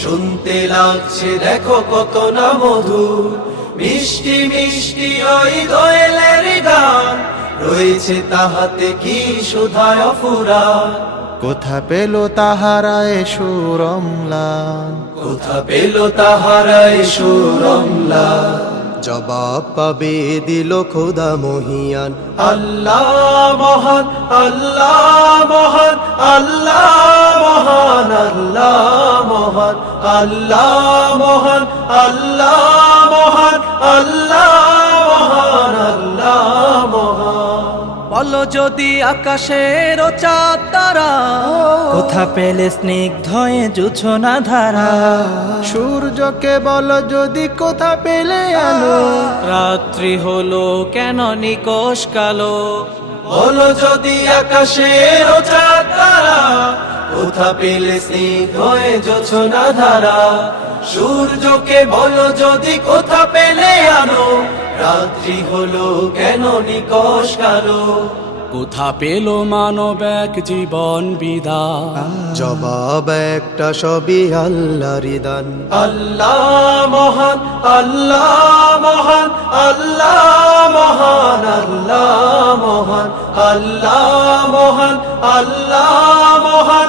শুনতে লাগছে দেখো কত না মধুর। মিষ্টি মিষ্টি ওই দোয়েলের গান। রয়েছে তাহাতে কি সুধায় ফুরা কোথা পেল তাহারায় সুরমলা কোথা পেল তাহারাই সুরমলা জবাব পাবে দিল খোদা মহিয়ান। আল্লাহ মহান আল্লাহ মহান আল্লাহ মহান আল্লাহ মহান আল্লাহ মহান আল্লাহ মহান আল্লাহ মহান আল্লাহ মহান। বলো যদি আকাশের চাঁদ তারা কোথা পেলে স্নিগ্ধ জুছনা ধারা? সূর্যকে বল যদি কোথা পেলে আলো? রাত্রি হলো কেন নিকোষ কালো? বলো যদি আকাশের চাঁদ তারা কোথা পেলে স্নিগ্ধ হয়ে জোছনা ধারা। সূর্যকে বলো যদি কোথা পেলে আনো। রাত্রি হলো কেন নিকশ কালো? কোথা পেল মানব এক জীবন বিদান জবাব একটা সবই আল্লাহর দান আল্লাহ মহান আল্লাহ মহান আল্লাহ মহান আল্লাহ মহান আল্লাহ মহান আল্লাহ মহান।